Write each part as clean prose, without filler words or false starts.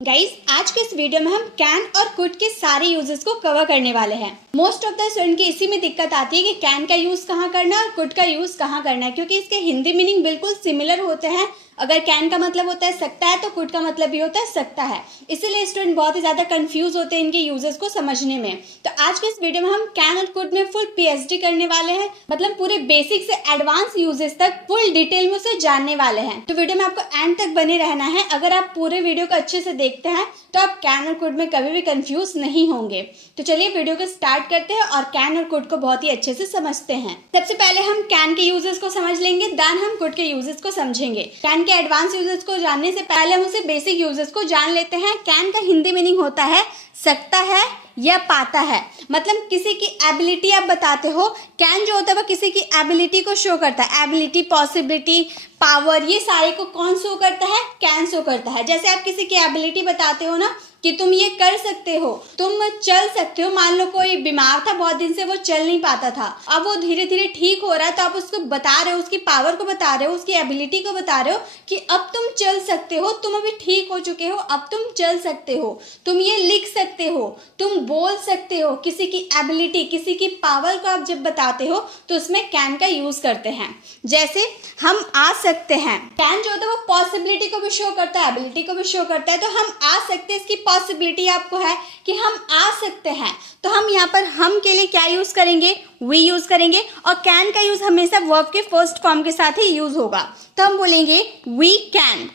Guys आज के इस वीडियो में हम कैन और कुड के सारे यूजेस को कवर करने वाले हैं। मोस्ट ऑफ द स्टूडेंट की इसी में दिक्कत आती है कि कैन का यूज कहाँ करना है और कुड का यूज कहाँ करना है, क्योंकि इसके हिंदी मीनिंग बिल्कुल सिमिलर होते हैं। अगर कैन का मतलब होता है सकता है तो कुड का मतलब भी होता है सकता है, इसीलिए स्टूडेंट बहुत ही ज्यादा कंफ्यूज होते हैं इनके यूजेस को समझने में। तो आज के इस वीडियो में हम कैन और कुड में फुल पीएचडी करने वाले हैं, मतलब पूरे बेसिक से एडवांस यूजेस तक फुल डिटेल में उसे जानने वाले हैं। तो वीडियो में आपको एंड तक बने रहना है। अगर आप पूरे वीडियो को अच्छे से देखते हैं तो आप कैन और कुड में कभी भी कंफ्यूज नहीं होंगे। तो चलिए वीडियो को स्टार्ट करते हैं और कैन और कुड को बहुत ही अच्छे से समझते हैं। सबसे पहले हम कैन के यूजेस को समझ लेंगे, देन हम कुड के यूजेस को समझेंगे। कैन के एडवांस यूजेस को जानने से पहले हम उसे बेसिक यूजेस को जान लेते हैं। कैन का हिंदी मीनिंग होता है सकता है या पाता है, मतलब किसी की एबिलिटी आप बताते हो। कैन जो होता है वो किसी की एबिलिटी को शो करता है। एबिलिटी, पॉसिबिलिटी, पावर, ये सारे को कौन शो करता है? कैन शो करता है। जैसे आप किसी की एबिलिटी बताते हो ना कि तुम ये कर सकते हो, तुम चल सकते हो। मान लो कोई बीमार था, बहुत दिन से वो चल नहीं पाता था, अब वो धीरे धीरे ठीक हो रहा है, तो आप उसको बता रहे हो, उसकी पावर को बता रहे हो, उसकी एबिलिटी को बता रहे हो कि अब तुम चल सकते हो, तुम अभी ठीक हो चुके हो, अब तुम चल सकते हो, तुम ये लिख सकते हो, तुम बोल सकते हो। किसी की एबिलिटी, किसी की पावर को आप जब बताते हो तो उसमें कैन का यूज करते हैं। जैसे हम आ सकते हैं, कैन जो होता है वो पॉसिबिलिटी को भी शो करता है, एबिलिटी को भी शो करता है। तो हम आ सकते हैं, इसकी पॉसिबिलिटी आपको है कि हम आ सकते हैं, तो हम यहाँ पर हम के लिए क्या यूज करेंगे? वी यूज करेंगे। और कैन का यूज हमेशा वर्ब के फर्स्ट फॉर्म के साथ ही यूज होगा। तो हम बोलेंगे वी कैन।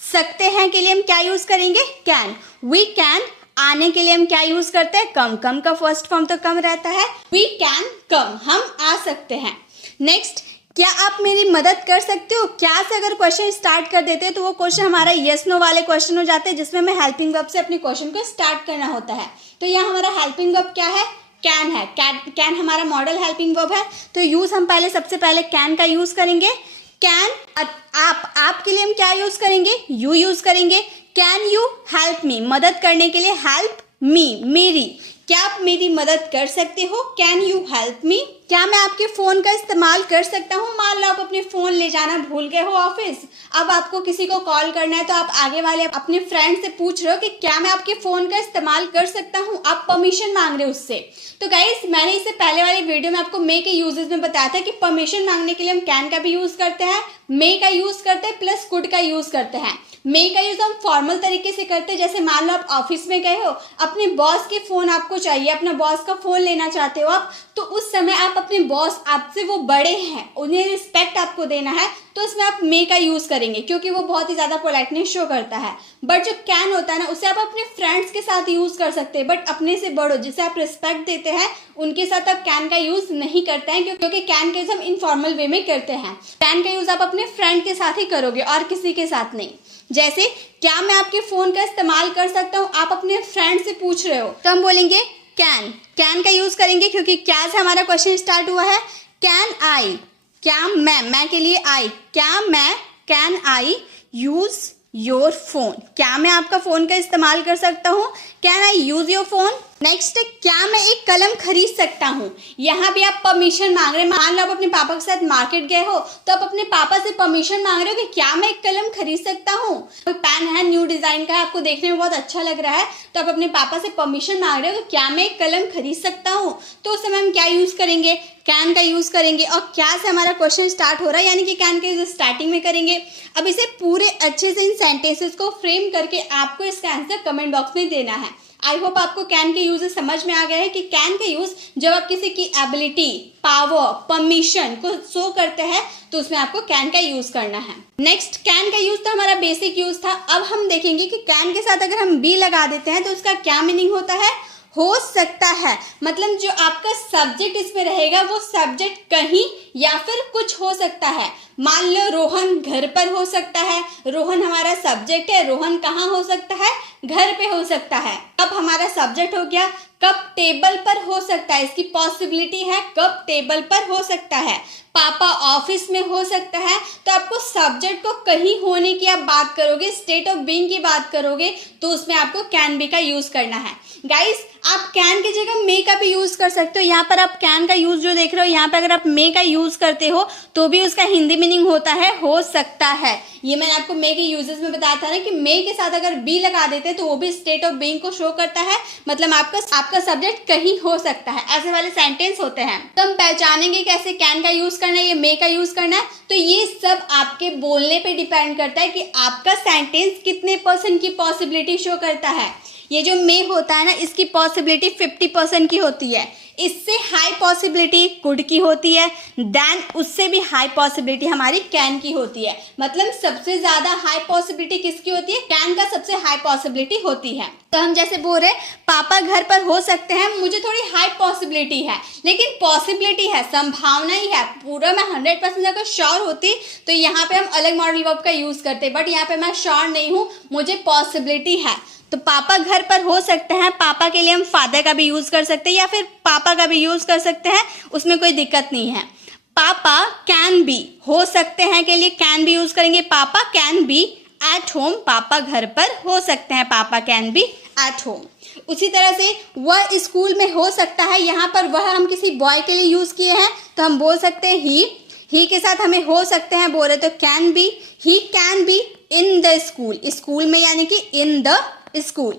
सकते हैं के लिए हम क्या यूज करेंगे? कैन। We can. आने के लिए हम क्या यूज करते हैं? कम। कम का फर्स्ट फॉर्म तो कम रहता है। वी कैन कम, हम आ सकते हैं। नेक्स्ट, क्या आप मेरी मदद कर सकते हो? क्या से अगर क्वेश्चन स्टार्ट कर देते हैं तो वो क्वेश्चन हमारा यस नो वाले क्वेश्चन हो जाते हैं, जिसमें हमें हेल्पिंग वर्ब से अपने क्वेश्चन को स्टार्ट करना होता है। तो यहाँ हमारा हेल्पिंग वर्ब क्या है? कैन है। कैन हमारा मॉडल हेल्पिंग वर्ब है। तो यूज हम सबसे पहले कैन का यूज करेंगे। कैन। आप के लिए हम क्या यूज करेंगे? यू यूज करेंगे। Can you help me? मदद करने के लिए हेल्प मी, मेरी। क्या आप मेरी मदद कर सकते हो? Can you help me? क्या मैं आपके फोन का इस्तेमाल कर सकता हूँ? मान लो आप अपने फोन ले जाना भूल गए हो ऑफिस, अब आपको किसी को कॉल करना है, तो आप आगे वाले अपने फ्रेंड से पूछ रहे हो कि क्या मैं आपके फोन का इस्तेमाल कर सकता हूँ? आप परमिशन मांग रहे हो उससे। तो गाइस, मैंने इससे पहले वाले वीडियो में आपको मे के यूजेस में बताया था कि परमिशन मांगने के लिए हम कैन का भी यूज करते हैं, मे का यूज करते हैं, प्लस कुड का यूज करते हैं। मे का यूज हम फॉर्मल तरीके से करते हैं। जैसे मान लो आप ऑफिस में गए हो, अपने बॉस के फोन आपको चाहिए, अपना बॉस का फोन लेना चाहते हो आप, तो उस समय आप अपने बॉस, आपसे वो बड़े हैं, उन्हें रिस्पेक्ट आपको देना है, तो उसमें आप मे का यूज करेंगे, क्योंकि वो बहुत ही ज्यादा पोलाइटनेस शो करता है। बट जो कैन होता है ना, उसे आप अपने फ्रेंड्स के साथ यूज कर सकते हैं, बट अपने से बड़ों जिसे आप रिस्पेक्ट देते हैं उनके साथ आप कैन का यूज नहीं करते हैं, क्योंकि कैन का यूज हम इनफॉर्मल वे में करते हैं। कैन का यूज आप अपने फ्रेंड के साथ ही करोगे और किसी के साथ नहीं। जैसे क्या मैं आपके फोन का इस्तेमाल कर सकता हूँ? आप अपने फ्रेंड से पूछ रहे हो, तो हम बोलेंगे कैन। कैन का यूज करेंगे क्योंकि क्या से हमारा क्वेश्चन स्टार्ट हुआ है। Can I? क्या मैं के लिए आई। क्या मैं, can I use your phone? क्या मैं आपका फोन का इस्तेमाल कर सकता हूँ? Can I use your phone? Next, क्या मैं एक कलम खरीद सकता हूँ? यहाँ भी आप परमिशन मांग रहे हैं। मान लो आप अपने पापा के साथ मार्केट गए हो, तो आप अपने पापा से परमिशन मांग रहे हो कि क्या मैं एक कलम खरीद सकता हूँ? कोई पेन है, न्यू डिजाइन का है, आपको देखने में बहुत अच्छा लग रहा है, तो आप अपने पापा से परमिशन मांग रहे हो कि क्या मैं एक कलम खरीद सकता हूँ? तो उस समय हम क्या यूज करेंगे? कैन का यूज करेंगे। और क्या से हमारा क्वेश्चन स्टार्ट हो रहा है, यानी कि कैन का यूज स्टार्टिंग में करेंगे। अब इसे पूरे अच्छे से इन सेंटेंसेस को फ्रेम करके आपको इसका आंसर कमेंट बॉक्स में देना है। आई होप आपको कैन के यूज समझ में आ गया है कि कैन का यूज जब आप किसी की एबिलिटी, पावर, परमिशन को शो करते हैं तो उसमें आपको कैन का यूज करना है। नेक्स्ट, कैन का यूज तो हमारा बेसिक यूज था। अब हम देखेंगे कि कैन के साथ अगर हम बी लगा देते हैं तो उसका क्या मीनिंग होता है? हो सकता है, मतलब जो आपका सब्जेक्ट इसमें रहेगा वो सब्जेक्ट कहीं या फिर कुछ हो सकता है। मान लो रोहन घर पर हो सकता है, रोहन हमारा सब्जेक्ट है, रोहन कहाँ हो सकता है? घर पे हो सकता है। कब हमारा सब्जेक्ट हो गया। कब टेबल पर हो सकता है, इसकी पॉसिबिलिटी है, कब टेबल पर हो सकता है। पापा ऑफिस में हो सकता है, तो आपको सब्जेक्ट को कहीं होने की आप बात करोगे, स्टेट ऑफ बीइंग की बात करोगे, तो उसमें आपको कैन बी का यूज करना है। गाइस, आप कैन की जगह मे का भी यूज कर सकते हो। यहाँ पर आप कैन का यूज जो देख रहे हो, यहाँ पे अगर आप मे का यूज करते हो तो भी उसका हिंदी मीनिंग होता है हो सकता है। ये मैंने आपको मे के यूजेस में बताया था ना कि मे के साथ अगर बी लगा देते हैं तो वो भी स्टेट ऑफ बीइंग को शो करता है, मतलब आपका सब्जेक्ट कहीं हो सकता है, ऐसे वाले सेंटेंस होते हैं। तो हम पहचानेंगे कैसे कैन का यूज करना है, ये मे का यूज करना है। तो ये सब आपके बोलने पे डिपेंड करता है कि आपका सेंटेंस कितने % की पॉसिबिलिटी शो करता है। ये जो मे होता है ना, इसकी पॉसिबिलिटी 50% की होती है। इससे हाई पॉसिबिलिटी कुड की होती है, देन उससे भी हाई पॉसिबिलिटी हमारी कैन की होती है। मतलब सबसे ज़्यादा हाई पॉसिबिलिटी किसकी होती है? कैन का सबसे हाई पॉसिबिलिटी होती है। तो हम जैसे बोल रहे पापा घर पर हो सकते हैं, मुझे थोड़ी हाई पॉसिबिलिटी है, लेकिन पॉसिबिलिटी है, संभावना ही है। पूरा मैं 100% अगर श्योर होती तो यहाँ पे हम अलग मॉडल वर्ब का यूज़ करते, बट यहाँ पे मैं श्योर नहीं हूँ, मुझे पॉसिबिलिटी है। तो पापा घर पर हो सकते हैं, पापा के लिए हम फादर का भी यूज़ कर सकते हैं या फिर पापा का भी यूज़ कर सकते हैं, उसमें कोई दिक्कत नहीं है। पापा कैन बी, हो सकते हैं के लिए कैन भी यूज़ करेंगे, पापा कैन बी एट होम, पापा घर पर हो सकते हैं, पापा कैन बी एट होम। उसी तरह से वह स्कूल में हो सकता है, यहाँ पर वह हम किसी बॉय के लिए यूज़ किए हैं तो हम बोल सकते हैं ही के साथ हमें हो सकते हैं बोले तो can be, he can be in the school, school में यानी कि इन द स्कूल,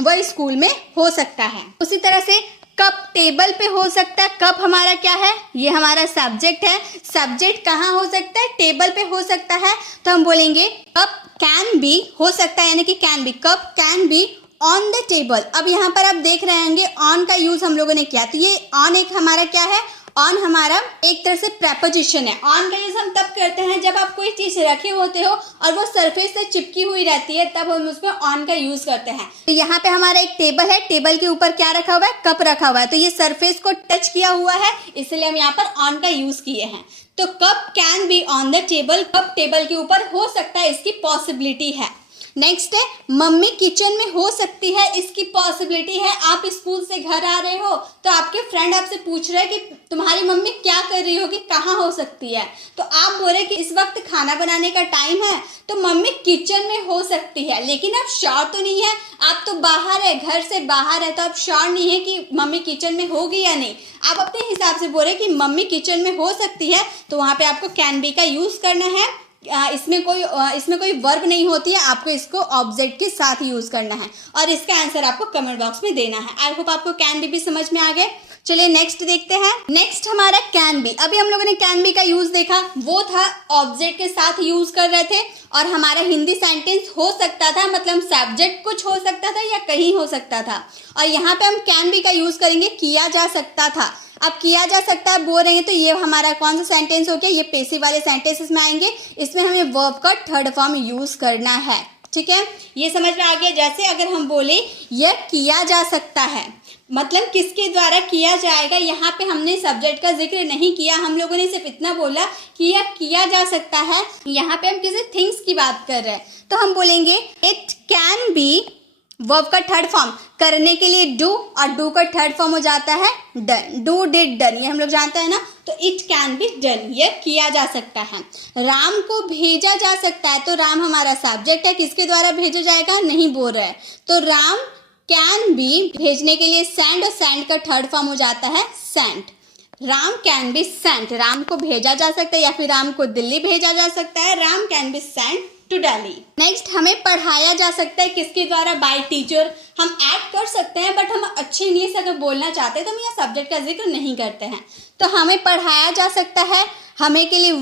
वह स्कूल में हो सकता है। उसी तरह से कप टेबल पे हो सकता है, कप हमारा क्या है? ये हमारा सब्जेक्ट है। सब्जेक्ट कहाँ हो सकता है? टेबल पे हो सकता है। तो हम बोलेंगे कप कैन बी, हो सकता है यानी कि can be, cup can be on the table. अब यहाँ पर आप देख रहे होंगे ऑन का यूज हम लोगों ने किया, तो ये ऑन एक हमारा क्या है? ऑन हमारा एक तरह से प्रेपोजिशन है। ऑन का यूज हम तब करते हैं जब आप कोई चीज रखे होते हो और वो सरफेस से चिपकी हुई रहती है, तब हम उसमें ऑन का यूज करते हैं। तो यहाँ पे हमारा एक टेबल है, टेबल के ऊपर क्या रखा हुआ है? कप रखा हुआ है, तो ये सरफेस को टच किया हुआ है, इसलिए हम यहाँ पर ऑन का यूज किए हैं। तो cup can be on the table, cup table के ऊपर हो सकता है, इसकी पॉसिबिलिटी है। नेक्स्ट है मम्मी किचन में हो सकती है, इसकी पॉसिबिलिटी है। आप स्कूल से घर आ रहे हो तो आपके फ्रेंड आपसे पूछ रहे हैं कि तुम्हारी मम्मी क्या कर रही होगी, कहाँ हो सकती है, तो आप बोल रहे कि इस वक्त खाना बनाने का टाइम है, तो मम्मी किचन में हो सकती है, लेकिन आप श्योर तो नहीं है, आप तो बाहर है, घर से बाहर है, तो आप श्योर नहीं है कि मम्मी किचन में होगी या नहीं। आप अपने हिसाब से बोल रहे कि मम्मी किचन में हो सकती है, तो वहाँ पे आपको कैन बी का यूज करना है। इसमें कोई वर्ब नहीं होती है, आपको इसको ऑब्जेक्ट के साथ यूज करना है और इसका आंसर आपको कमेंट बॉक्स में देना है। आई होप आपको कैन बी भी समझ में आ गए। चलिए नेक्स्ट देखते हैं। नेक्स्ट हमारा कैन बी। अभी हम लोगों ने कैन बी का यूज देखा, वो था ऑब्जेक्ट के साथ यूज कर रहे थे और हमारा हिंदी सेंटेंस हो सकता था, मतलब सब्जेक्ट कुछ हो सकता था या कहीं हो सकता था। और यहाँ पे हम कैन बी का यूज करेंगे, किया जा सकता था। अब किया जा सकता है बोल रहे हैं, तो ये हमारा कौन सा सेंटेंस हो गया? ये पैसिव वाले सेंटेंसेस में आएंगे, इसमें हमें वर्ब का थर्ड फॉर्म यूज करना है। ठीक है, ये समझ में आ गया। जैसे अगर हम बोले यह किया जा सकता है, मतलब किसके द्वारा किया जाएगा, यहाँ पे हमने सब्जेक्ट का जिक्र नहीं किया, हम लोगों ने सिर्फ इतना बोला कि यह किया जा सकता है। यहाँ पे हम किसी थिंग्स की बात कर रहे हैं, तो हम बोलेंगे इट कैन बी, वर्ब का थर्ड फॉर्म करने के लिए डू, और डू का थर्ड फॉर्म हो जाता है डन, डू डिड डन, ये हम लोग जानते हैं ना। तो इट कैन बी डन, ये किया जा सकता है। राम को भेजा जा सकता है, तो राम हमारा सब्जेक्ट है, किसके द्वारा भेजा जाएगा नहीं बोल रहा है, तो राम कैन बी भेजने के लिए सेंड, और सेंड का थर्ड फॉर्म हो जाता है sent. Ram can be sent, Ram को भेजा जा सकता है या फिर राम को दिल्ली भेजा जा सकता है, Ram can be sent to Delhi. Next हमें पढ़ाया जा सकता है, किसके द्वारा? Bye teacher. हम ऐड कर सकते हैं, बट हम अच्छी इंग्लिश अगर बोलना चाहते हैं तो हम यहाँ सब्जेक्ट का जिक्र नहीं करते हैं। तो हमें पढ़ाया जा सकता है, हमें के लिए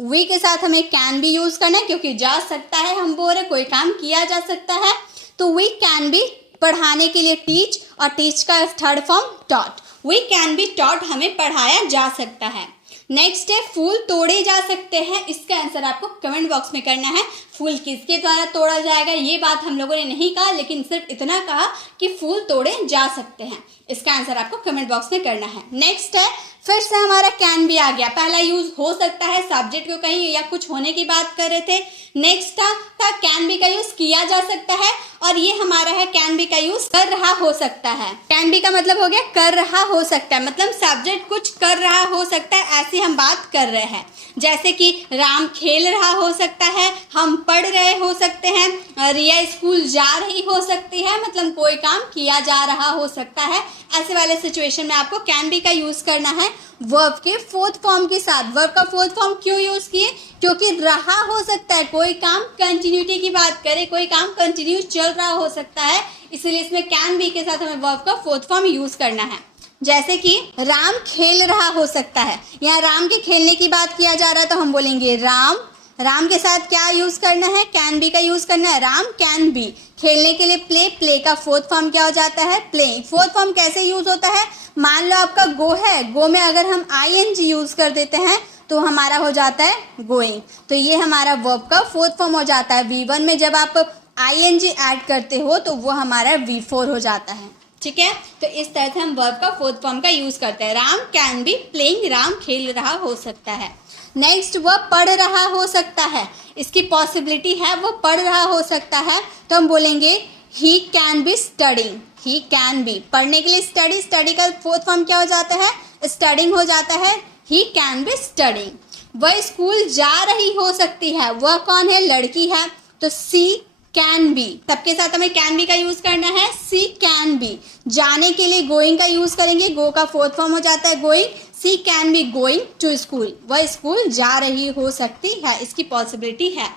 वी के साथ हमें कैन भी यूज करना है, क्योंकि जा सकता है हम बोल रहे कोई काम किया जा सकता है, तो वी कैन बी पढ़ाने के लिए टीच, और टीच का third form taught. We can be taught, हमें पढ़ाया जा सकता है। नेक्स्ट है फूल तोड़े जा सकते हैं, इसका आंसर आपको कमेंट बॉक्स में करना है। फूल किसके द्वारा तोड़ा जाएगा ये बात हम लोगों ने नहीं कहा, लेकिन सिर्फ इतना कहा कि फूल तोड़े जा सकते हैं, इसका आंसर आपको कमेंट बॉक्स में करना है। नेक्स्ट है फिर से हमारा कैन भी आ गया, पहला यूज हो सकता है, सब्जेक्ट को कहीं या कुछ होने की बात कर रहे थे। नेक्स्ट था कैन बी का यूज किया जा सकता है, और और ये हमारा है कैन बी का यूज कर रहा हो सकता है। कैन बी का मतलब हो गया कर रहा हो सकता है, मतलब सब्जेक्ट कुछ कर रहा हो सकता है, ऐसी हम बात कर रहे हैं। जैसे कि राम खेल रहा हो सकता है, हम पढ़ रहे हो सकते हैं, रिया स्कूल जा रही हो सकती है, मतलब कोई काम किया जा रहा हो सकता है। ऐसे वाले सिचुएशन में आपको कैन बी का यूज करना है वर्ब के फोर्थ फॉर्म के साथ। वर्ब का फोर्थ फॉर्म क्यों यूज किए? क्योंकि रहा हो सकता है, कोई काम कंटिन्यूटी की बात करें, कोई काम कंटिन्यू चल रहा हो सकता है, इसलिए इसमें कैन बी के साथ हमें वर्ब का फोर्थ फॉर्म यूज करना है। जैसे कि राम खेल रहा हो सकता है, यहाँ राम के खेलने की बात किया जा रहा है तो हम बोलेंगे राम। राम के साथ क्या यूज करना है? कैन बी का यूज करना है। Ram can B. खेलने के लिए प्ले, प्ले का फोर्थ फॉर्म क्या हो जाता है? प्लेइंग। फोर्थ फॉर्म कैसे यूज होता है? मान लो आपका गो है, गो में अगर हम ING यूज कर देते हैं तो हमारा हो जाता है गोइंग। तो ये हमारा वर्ब का फोर्थ फॉर्म हो जाता है। V1 में जब आप ING ऐड करते हो तो वो हमारा V4 हो जाता है। ठीक है, तो इस तरह से हम वर्ब का फोर्थ फॉर्म का यूज करते हैं। Ram can be playing, Ram खेल रहा हो सकता है। नेक्स्ट, वह पढ़ रहा हो सकता है, इसकी पॉसिबिलिटी है वो पढ़ रहा हो सकता है, तो हम बोलेंगे he can be studying. He can be, पढ़ने के लिए स्टडी, स्टडी का फोर्थ फॉर्म क्या हो जाता है? स्टडिंग हो जाता है। He can be studying. वह स्कूल जा रही हो सकती है, वह कौन है? लड़की है, तो सी कैन बी। सबके साथ हमें कैन बी का यूज करना है। सी कैन बी। जाने के लिए गोइंग का यूज करेंगे, गो का फोर्थ फॉर्म हो जाता है going. She can be going to school, वह स्कूल जा रही हो सकती है, इसकी पॉसिबिलिटी है।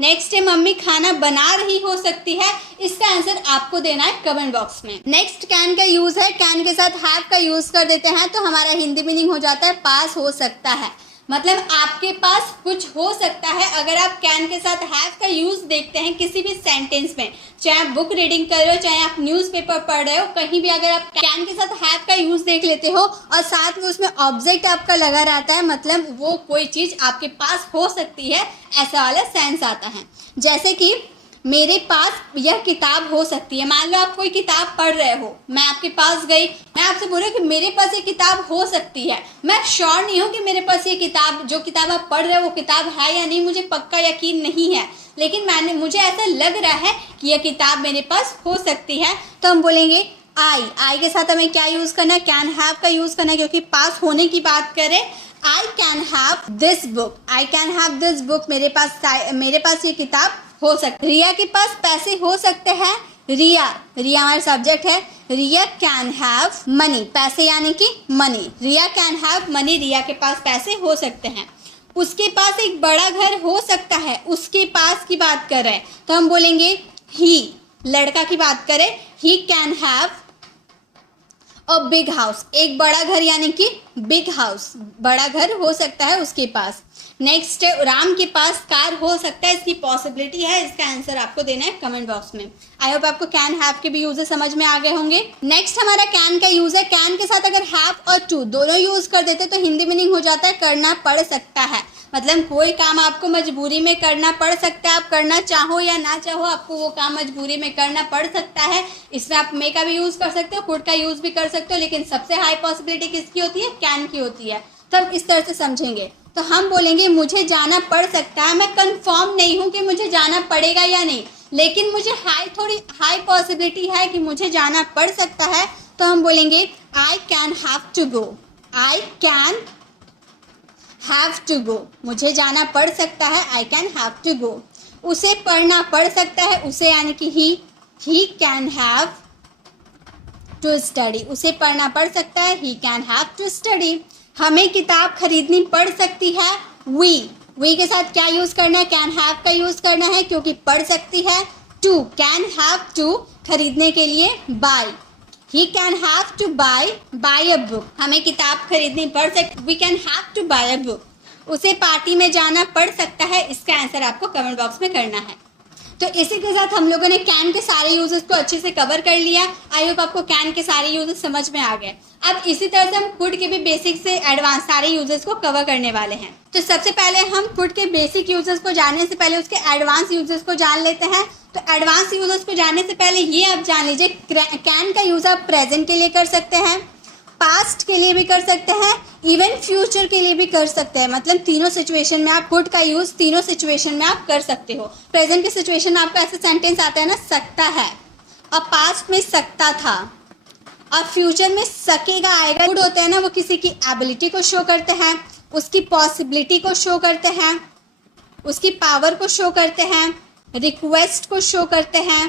नेक्स्ट है मम्मी खाना बना रही हो सकती है, इसका आंसर आपको देना है कमेंट बॉक्स में। नेक्स्ट कैन का यूज है, कैन के साथ हैव का यूज कर देते हैं तो हमारा हिंदी मीनिंग हो जाता है पास हो सकता है, मतलब आपके पास कुछ हो सकता है। अगर आप कैन के साथ हैव का यूज देखते हैं किसी भी सेंटेंस में, चाहे आप बुक रीडिंग कर रहे हो, चाहे आप न्यूज़पेपर पढ़ रहे हो, कहीं भी अगर आप कैन के साथ हैव का यूज देख लेते हो और साथ में उसमें ऑब्जेक्ट आपका लगा रहता है, मतलब वो कोई चीज आपके पास हो सकती है, ऐसा वाला सेंस आता है। जैसे कि मेरे पास यह किताब हो सकती है। मान लो आप कोई किताब पढ़ रहे हो, मैं आपके पास गई, मैं आपसे बोल रही हूँ कि मेरे पास ये किताब हो सकती है। मैं श्योर नहीं हूँ कि मेरे पास ये किताब, जो किताब आप पढ़ रहे हो वो किताब है या नहीं, मुझे पक्का यकीन नहीं है, लेकिन मुझे ऐसा लग रहा है कि यह किताब मेरे पास हो सकती है, तो हम बोलेंगे आई के साथ हमें क्या यूज करना है? कैन हैव का यूज करना है, क्योंकि पास होने की बात करें। आई can have this book, I can have this book, मेरे पास ये किताब हो सकती है। रिया के पास पैसे हो सकते हैं, रिया हमारा सब्जेक्ट है। रिया कैन हैव मनी, पैसे यानी कि money. Riya can have money, Riya के पास पैसे हो सकते हैं। उसके पास एक बड़ा घर हो सकता है, उसके पास की बात कर रहे हैं तो हम बोलेंगे ही, लड़का की बात करें, ही can have a big house, एक बड़ा घर यानी कि बिग हाउस, बड़ा घर हो सकता है उसके पास। नेक्स्ट है राम के पास कार हो सकता है, इसकी पॉसिबिलिटी है, इसका आंसर आपको देना है कमेंट बॉक्स में। आई होप आपको कैन हैव के भी यूजेस समझ में आ गए होंगे। नेक्स्ट हमारा कैन का यूज है, कैन के साथ अगर हैव और टू दोनों यूज कर देते तो हिंदी मीनिंग हो जाता है करना पड़ सकता है, मतलब कोई काम आपको मजबूरी में करना पड़ सकता है, आप करना चाहो या ना चाहो आपको वो काम मजबूरी में करना पड़ सकता है। इसमें आप मे का भी यूज कर सकते हो, कुड का यूज भी कर सकते हो, लेकिन सबसे हाई पॉसिबिलिटी किसकी होती है? कैन की होती है। तब इस तरह से समझेंगे तो हम बोलेंगे मुझे जाना पड़ सकता है, मैं कंफर्म नहीं हूँ कि मुझे जाना पड़ेगा या नहीं, लेकिन मुझे थोड़ी हाई पॉसिबिलिटी है कि मुझे जाना पड़ सकता है, तो हम बोलेंगे I can have to go, I can have to go, मुझे जाना पड़ सकता है, I can have to go. उसे पढ़ना पड़ सकता है, उसे यानी कि he can have to study, उसे पढ़ना पड़ सकता है, he can have to study. हमें किताब खरीदनी पड़ सकती है, वी के साथ क्या यूज करना है? कैन हैव का यूज करना है, क्योंकि पढ़ सकती है। टू, कैन हैव टू, खरीदने के लिए buy, he can have to buy a book, हमें किताब खरीदनी पड़ सकती, we can have to buy a book. उसे पार्टी में जाना पड़ सकता है, इसका आंसर आपको कमेंट बॉक्स में करना है। तो इसी के साथ हम लोगों ने कैन के सारे यूजेस को अच्छे से कवर कर लिया। आई होप आपको कैन के सारे यूजेस समझ में आ गए। अब इसी तरह से हम कुड के भी बेसिक से एडवांस सारे यूजेस को कवर करने वाले हैं। तो सबसे पहले हम कुड के बेसिक यूजेस को जानने से पहले उसके एडवांस यूजेस को जान लेते हैं। तो एडवांस यूजेस को जानने से पहले ये आप जान लीजिए, कैन का यूज आप प्रेजेंट के लिए कर सकते हैं, पास्ट के लिए भी कर सकते हैं, इवन फ्यूचर के लिए भी कर सकते हैं, मतलब तीनों सिचुएशन में आप कुड का यूज तीनों सिचुएशन में आप कर सकते हो। प्रेजेंट के सिचुएशन में आपका ऐसा सेंटेंस आता है ना, सकता है, अब पास्ट में सकता था, अब फ्यूचर में सकेगा आएगा। कुड होते हैं ना, वो किसी की एबिलिटी को शो करते हैं, उसकी पॉसिबिलिटी को शो करते हैं, उसकी पावर को शो करते हैं, रिक्वेस्ट को शो करते हैं,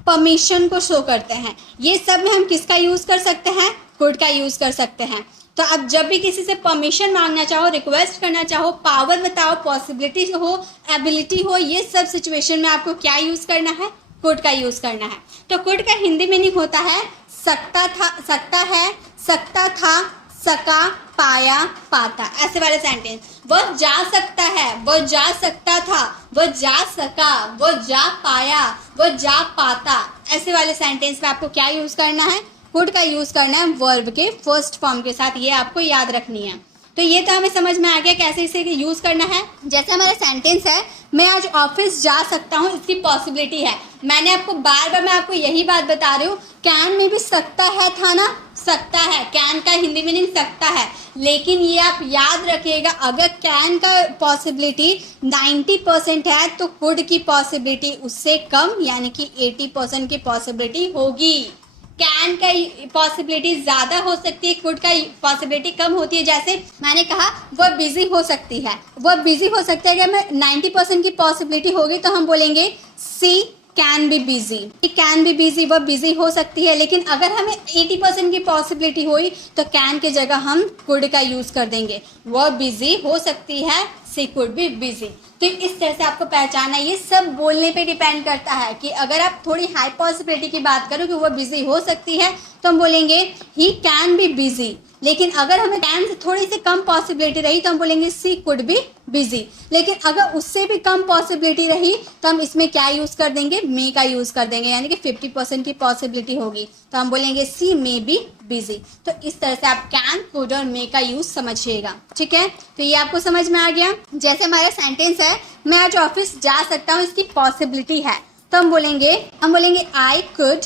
परमिशन को शो करते हैं। ये सब में हम किसका यूज़ कर सकते हैं? कुड का यूज़ कर सकते हैं। तो अब जब भी किसी से परमिशन मांगना चाहो, रिक्वेस्ट करना चाहो, पावर बताओ, पॉसिबिलिटी हो, एबिलिटी हो, ये सब सिचुएशन में आपको क्या यूज़ करना है? कुड का यूज़ करना है। तो कुड का हिंदी मीनिंग होता है सकता था, सकता है, सकता था, सका, पाया, पाता, ऐसे वाले सेंटेंस। वह जा सकता है, वह जा सकता था, वह जा सका, वह जा पाया, वह जा पाता, ऐसे वाले सेंटेंस में आपको क्या यूज़ करना है? कुड का यूज़ करना है वर्ब के फर्स्ट फॉर्म के साथ। ये आपको याद रखनी है। तो ये तो हमें समझ में आ गया कैसे इसे यूज़ करना है। जैसे हमारा सेंटेंस है, मैं आज ऑफिस जा सकता हूँ, इसकी पॉसिबिलिटी है। मैंने आपको बार बार मैं आपको यही बात बता रही हूँ, कैन में भी सकता है था ना, सकता है, कैन का हिंदी मीनिंग सकता है। लेकिन ये आप याद रखिएगा, अगर कैन का पॉसिबिलिटी 90% है तो कुड की पॉसिबिलिटी उससे कम, यानी कि 80% की पॉसिबिलिटी होगी। कैन का पॉसिबिलिटी ज़्यादा हो सकती है, कुड का पॉसिबिलिटी कम होती है। जैसे मैंने कहा वह बिजी हो सकती है, वह बिजी हो सकता है। अगर मैं 90% की पॉसिबिलिटी होगी तो हम बोलेंगे she can be busy, can be busy, वह बिजी हो सकती है। लेकिन अगर हमें 80% की पॉसिबिलिटी हुई तो कैन की जगह हम कुड का यूज़ कर देंगे। वह बिजी हो सकती है, सी कुड बी बिजी। तो इस तरह से आपको पहचाना, ये सब बोलने पे डिपेंड करता है कि अगर आप थोड़ी हाई पॉसिबिलिटी की बात करो कि वो बिजी हो सकती है तो हम बोलेंगे ही कैन बी बिजी। लेकिन अगर हमें कैन से थोड़ी सी कम पॉसिबिलिटी रही तो हम बोलेंगे सी कुड बी बिजी। लेकिन अगर उससे भी कम पॉसिबिलिटी रही तो हम इसमें क्या यूज़ कर देंगे? मे का यूज़ कर देंगे, यानी कि 50% की पॉसिबिलिटी होगी तो हम बोलेंगे सी मे बी बिजी। तो इस तरह से आप कैन, कुड और मे का यूज़ समझिएगा, ठीक है। तो ये आपको समझ में आ गया। जैसे हमारा सेंटेंस है, मैं आज ऑफिस जा सकता हूँ, इसकी पॉसिबिलिटी है, तो हम बोलेंगे आई कुड,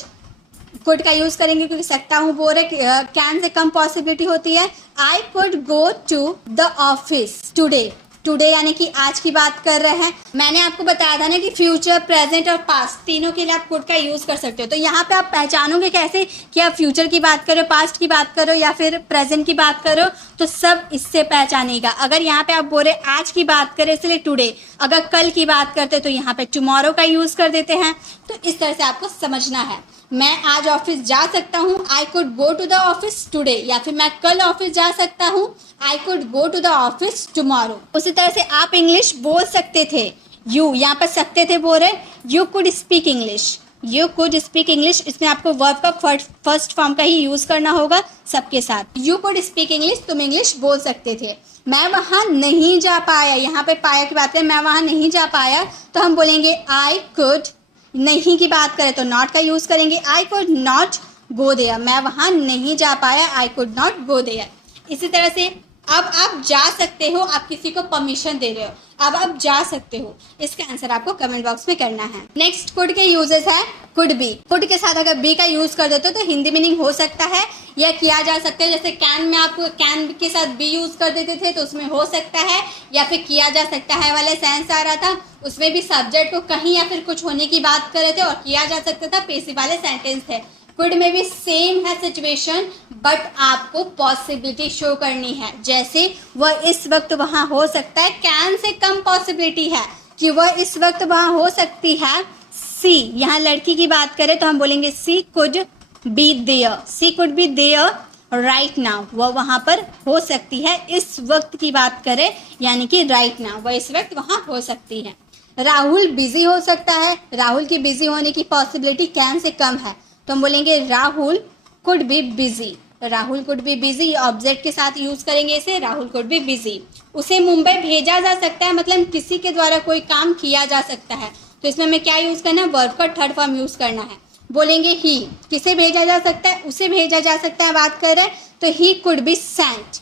कुड का यूज़ करेंगे क्योंकि सकता हूँ बोल रहे, कैन से कम पॉसिबिलिटी होती है। I could go to the office today, today यानी कि आज की बात कर रहे हैं। मैंने आपको बताया था ना कि फ्यूचर, प्रेजेंट और पास्ट तीनों के लिए आप कुड का यूज़ कर सकते हो। तो यहाँ पे आप पहचानोगे कैसे कि आप फ्यूचर की बात करो, पास्ट की बात करो या फिर प्रेजेंट की बात करो, तो सब इससे पहचानेगा। अगर यहाँ पे आप बोल रहे आज की बात करें इसलिए टुडे, अगर कल की बात करते तो यहाँ पे टुमारो का यूज़ कर देते हैं। तो इस तरह से आपको समझना है। मैं आज ऑफिस जा सकता हूँ, I could go to the office today, या फिर मैं कल ऑफिस जा सकता हूँ, I could go to the office tomorrow. उसी तरह से आप इंग्लिश बोल सकते थे, यू यहाँ पर सकते थे बोल रहे, you could speak English, you could speak English. इसमें आपको वर्ब का फर्स्ट फॉर्म का ही यूज़ करना होगा सबके साथ। यू कुड स्पीक इंग्लिश, तुम इंग्लिश बोल सकते थे। मैं वहाँ नहीं जा पाया, यहाँ पे पाया की बात है, मैं वहाँ नहीं जा पाया तो हम बोलेंगे आई कुड, नहीं की बात करें तो नॉट का यूज़ करेंगे, I could not go there, मैं वहाँ नहीं जा पाया, I could not go there. इसी तरह से अब आप जा सकते हो, आप किसी को परमिशन दे रहे हो, अब आप जा सकते हो, इसका आंसर आपको कमेंट बॉक्स में करना है। नेक्स्ट कुड के यूजेस है कुड बी। कुड के साथ अगर बी का यूज कर देते हो तो हिंदी मीनिंग हो सकता है या किया जा सकता है। जैसे कैन में आप कैन के साथ बी यूज कर देते थे तो उसमें हो सकता है या फिर किया जा सकता है वाले सेंस आ रहा था, उसमें भी सब्जेक्ट को कहीं या फिर कुछ होने की बात कर रहे थे और किया जा सकता था, पैसिव वाले सेंटेंस थे। कुड में भी सेम है सिचुएशन, बट आपको पॉसिबिलिटी शो करनी है। जैसे वह इस वक्त वहाँ हो सकता है, कैन से कम पॉसिबिलिटी है कि वह इस वक्त वहाँ हो सकती है। सी, यहाँ लड़की की बात करें तो हम बोलेंगे she could be there, she could be there right now, वह वहाँ पर हो सकती है। इस वक्त की बात करें यानी कि राइट नाउ, वह इस वक्त वहाँ हो सकती है। राहुल बिजी हो सकता है, राहुल की बिजी होने की पॉसिबिलिटी कैन से कम है तो हम बोलेंगे Rahul could be busy, Rahul could be busy, object के साथ यूज करेंगे इसे, राहुल कुड बी बिजी। उसे मुंबई भेजा जा सकता है, मतलब किसी के द्वारा कोई काम किया जा सकता है, तो इसमें हमें क्या यूज करना है? वर्ब का थर्ड फॉर्म यूज करना है। बोलेंगे ही, किसे भेजा जा सकता है? उसे भेजा जा सकता है बात कर रहे हैं तो he could be sent,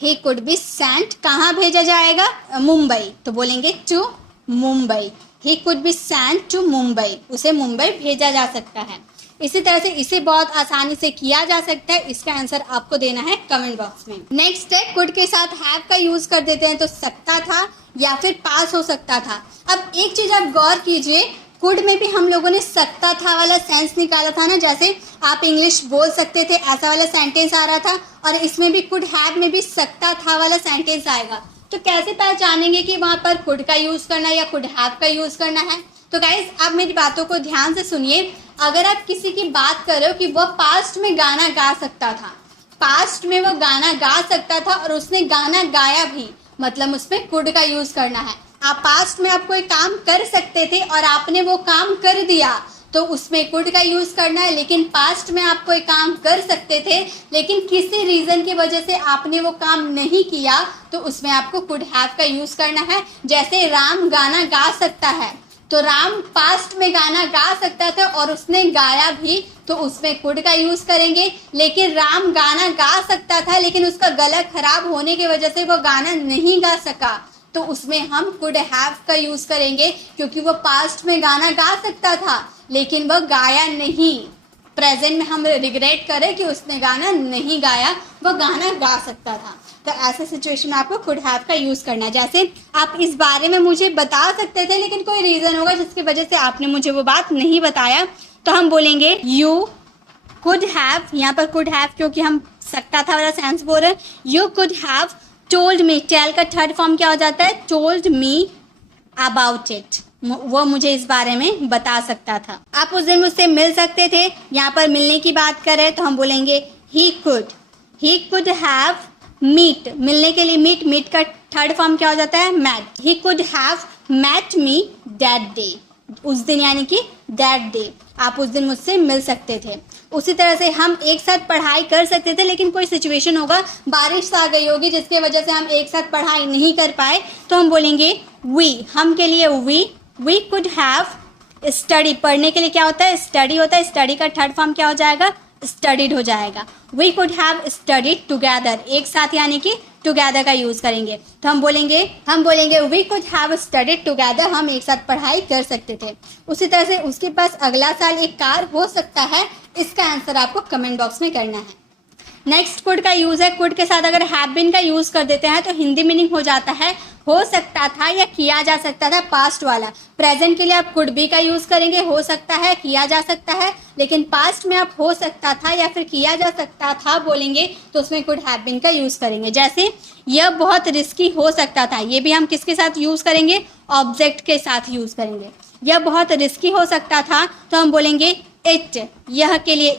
he could be sent. कहाँ भेजा जाएगा? मुंबई, तो बोलेंगे to Mumbai, he could be sent to Mumbai, उसे मुंबई भेजा जा सकता है। इसी तरह से इसे बहुत आसानी से किया जा सकता है। इसका आंसर आपको देना है कमेंट बॉक्स में। नेक्स्ट है कुड के साथ हैव का यूज कर देते हैं तो सकता था या फिर पास हो सकता था। अब एक चीज आप गौर कीजिए, कुड में भी हम लोगों ने सकता था वाला सेंस निकाला था ना, जैसे आप इंग्लिश बोल सकते थे, ऐसा वाला सेंटेंस आ रहा था, और इसमें भी कुड हैव में भी सकता था वाला सेंटेंस आएगा। तो कैसे पहचानेंगे कि वहाँ पर कुड का यूज़ करना या कुड हैव का यूज़ करना है? तो गाइस आप मेरी बातों को ध्यान से सुनिए। अगर आप किसी की बात कर रहे हो कि वह पास्ट में गाना गा सकता था, पास्ट में वो गाना गा सकता था और उसने गाना गाया भी, मतलब उसमें कुड का यूज़ करना है। आप पास्ट में आप कोई काम कर सकते थे और आपने वो काम कर दिया, तो उसमें कुड का यूज़ करना है। लेकिन पास्ट में आप कोई काम कर सकते थे लेकिन किसी रीज़न की वजह से आपने वो काम नहीं किया, तो उसमें आपको कुड हैव का यूज़ करना है। जैसे राम गाना गा सकता है, तो राम पास्ट में गाना गा सकता था और उसने गाया भी, तो उसमें कुड का यूज़ करेंगे। लेकिन राम गाना गा सकता था लेकिन उसका गला खराब होने की वजह से वो गाना नहीं गा सका, तो उसमें हम कुड हैव का यूज़ करेंगे, क्योंकि वो पास्ट में गाना गा सकता था लेकिन वह गाया नहीं। प्रेजेंट में हम रिग्रेट करें कि उसने गाना नहीं गाया, वह गाना गा सकता था। तो ऐसे सिचुएशन में आपको कुड हैव का यूज़ करना है। जैसे आप इस बारे में मुझे बता सकते थे लेकिन कोई रीज़न होगा जिसकी वजह से आपने मुझे वो बात नहीं बताया, तो हम बोलेंगे यू कुड हैव। यहाँ पर कुड हैव क्योंकि हम सकता था वाला सेंस बोल रहे हैं। You could have told me, tell का थर्ड फॉर्म क्या हो जाता है? टोल्ड मी अबाउट इट, वो मुझे इस बारे में बता सकता था। आप उस दिन मुझसे मिल सकते थे, यहाँ पर मिलने की बात करें तो हम बोलेंगे ही कुड हैव मीट, मिलने के लिए मीट, मीट का थर्ड फॉर्म क्या हो जाता है? Met. He could have met me that day, उस दिन यानी कि दैट डे, आप उस दिन मुझसे मिल सकते थे। उसी तरह से हम एक साथ पढ़ाई कर सकते थे लेकिन कोई सिचुएशन होगा, बारिश आ गई होगी जिसकी वजह से हम एक साथ पढ़ाई नहीं कर पाए, तो हम बोलेंगे वी, हम के लिए वी कुड हैव स्टडी, पढ़ने के लिए क्या होता है? स्टडी होता है। स्टडी का थर्ड फॉर्म क्या हो जाएगा? स्टडीड हो जाएगा। We could have studied together, एक साथ यानी कि टुगेदर का यूज़ करेंगे, तो हम बोलेंगे we could have studied together, हम एक साथ पढ़ाई कर सकते थे। उसी तरह से उसके पास अगला साल एक कार हो सकता है, इसका आंसर आपको कमेंट बॉक्स में करना है। नेक्स्ट कुड का यूज़ है, कुड के साथ अगर हैव बीन का यूज़ कर देते हैं तो हिंदी मीनिंग हो जाता है हो सकता था या किया जा सकता था, पास्ट वाला। प्रेजेंट के लिए आप कुड बी का यूज़ करेंगे, हो सकता है, किया जा सकता है। लेकिन पास्ट में आप हो सकता था या फिर किया जा सकता था बोलेंगे तो उसमें कुड हैव बीन का यूज़ करेंगे। जैसे यह बहुत रिस्की हो सकता था, ये भी हम किसके साथ यूज़ करेंगे? ऑब्जेक्ट के साथ यूज़ करेंगे। यह बहुत रिस्की हो सकता था तो हम बोलेंगे इट, यह के लिए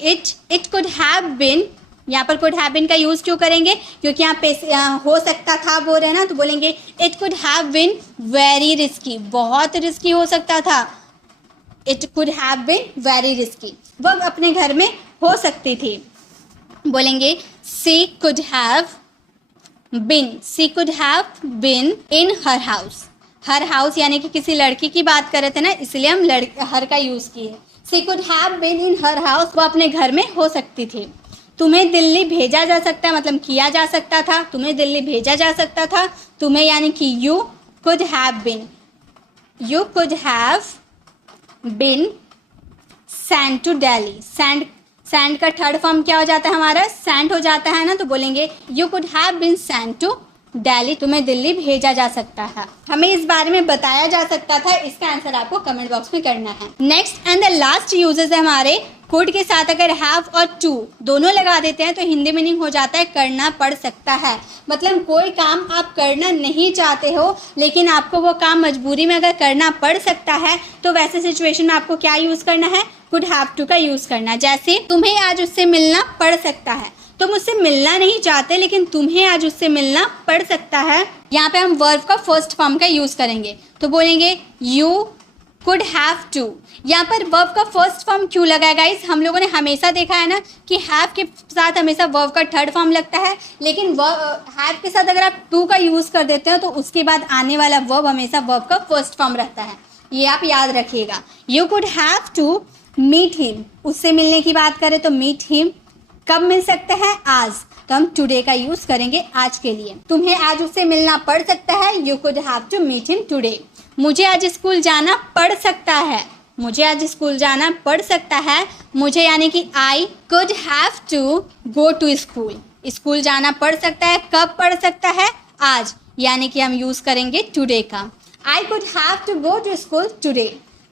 इट कुड हैव बीन। यहाँ पर कुड हैव बीन का यूज़ क्यों करेंगे? क्योंकि यहाँ पे हो सकता था बोल रहे हैं ना, तो बोलेंगे it could have been very risky, बहुत रिस्की हो सकता था। It could have been very risky, वह अपने घर में हो सकती थी। बोलेंगे she could have been in her house. Her house यानी कि किसी लड़की की बात कर रहे थे ना, इसलिए हम हर का यूज़ किए। She could have been in her house, वो अपने घर में हो सकती थी। तुम्हें दिल्ली भेजा जा सकता है, मतलब किया जा सकता था, तुम्हें दिल्ली भेजा जा सकता था। तुम्हें यानी कि you could have been sent to Delhi. Send का थर्ड फॉर्म क्या हो जाता है हमारा? सेंट हो जाता है ना, तो बोलेंगे you could have been sent to Delhi, तुम्हें दिल्ली भेजा जा सकता है। हमें इस बारे में बताया जा सकता था, इसका आंसर आपको कमेंट बॉक्स में करना है। Next and the last uses है हमारे, कुड के साथ अगर हैव और टू दोनों लगा देते हैं तो हिंदी मीनिंग हो जाता है करना पड़ सकता है। मतलब कोई काम आप करना नहीं चाहते हो लेकिन आपको वो काम मजबूरी में अगर करना पड़ सकता है, तो वैसे सिचुएशन में आपको क्या यूज़ करना है? कुड हैव टू का यूज़ करना। जैसे तुम्हें आज उससे मिलना पड़ सकता है, तुम उससे मिलना नहीं चाहते लेकिन तुम्हें आज उससे मिलना पड़ सकता है। यहाँ पे हम वर्ब का फर्स्ट फॉर्म का यूज़ करेंगे, तो बोलेंगे यू कुड हैव टू। यहाँ पर वर्ब का फर्स्ट फॉर्म क्यों लगा है गाइस? हम लोगों ने हमेशा देखा है ना कि हैव के साथ हमेशा वर्ब का थर्ड फॉर्म लगता है, लेकिन हैव के साथ अगर आप टू का यूज़ कर देते हो तो उसके बाद आने वाला वर्ब हमेशा वर्ब का फर्स्ट फॉर्म रहता है, ये आप याद रखिएगा। You could have to meet him, उससे मिलने की बात करें तो मीट हिम। कब मिल सकते हैं? आज, तो हम टुडे का यूज़ करेंगे आज के लिए। तुम्हें आज उससे मिलना पड़ सकता है, you could have to meet him today. मुझे आज स्कूल जाना पड़ सकता है, मुझे आज स्कूल जाना पड़ सकता है। मुझे यानी कि I could have to go to school, school जाना पड़ सकता है। कब पड़ सकता है? आज, यानी कि हम यूज़ करेंगे टुडे का। I could have to go to school today.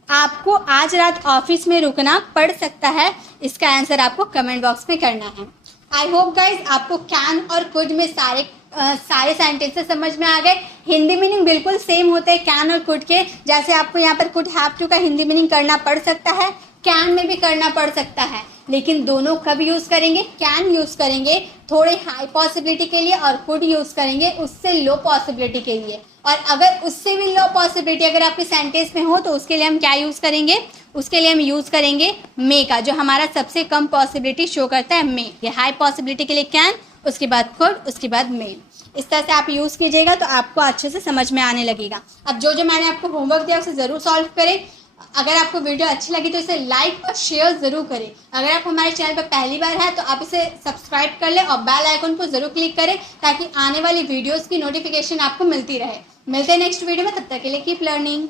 आपको आज रात ऑफिस में रुकना पड़ सकता है, इसका आंसर आपको कमेंट बॉक्स में करना है। आई होप गाइज आपको कैन और कुड में सारे सेंटेंसेस समझ में आ गए। हिंदी मीनिंग बिल्कुल सेम होते हैं कैन और कुड के। जैसे आपको यहाँ पर कुड हैव टू का हिंदी मीनिंग करना पड़ सकता है, कैन में भी करना पड़ सकता है, लेकिन दोनों कब यूज़ करेंगे? कैन यूज़ करेंगे थोड़े हाई पॉसिबिलिटी के लिए और कुड यूज़ करेंगे उससे लो पॉसिबिलिटी के लिए। और अगर उससे भी लो पॉसिबिलिटी अगर आपके सेंटेंस में हो तो उसके लिए हम क्या यूज़ करेंगे? उसके लिए हम यूज़ करेंगे मे का, जो हमारा सबसे कम पॉसिबिलिटी शो करता है मे। ये हाई पॉसिबिलिटी के लिए कैन, उसके बाद कुड, उसके बाद मे। इस तरह से आप यूज़ कीजिएगा तो आपको अच्छे से समझ में आने लगेगा। अब जो मैंने आपको होमवर्क दिया उसे ज़रूर सॉल्व करें। अगर आपको वीडियो अच्छी लगी तो इसे लाइक और शेयर ज़रूर करें। अगर आप हमारे चैनल पर पहली बार हैं तो आप इसे सब्सक्राइब कर लें और बेल आइकन को ज़रूर क्लिक करें ताकि आने वाली वीडियोस की नोटिफिकेशन आपको मिलती रहे। मिलते हैं नेक्स्ट वीडियो में, तब तक के लिए कीप लर्निंग।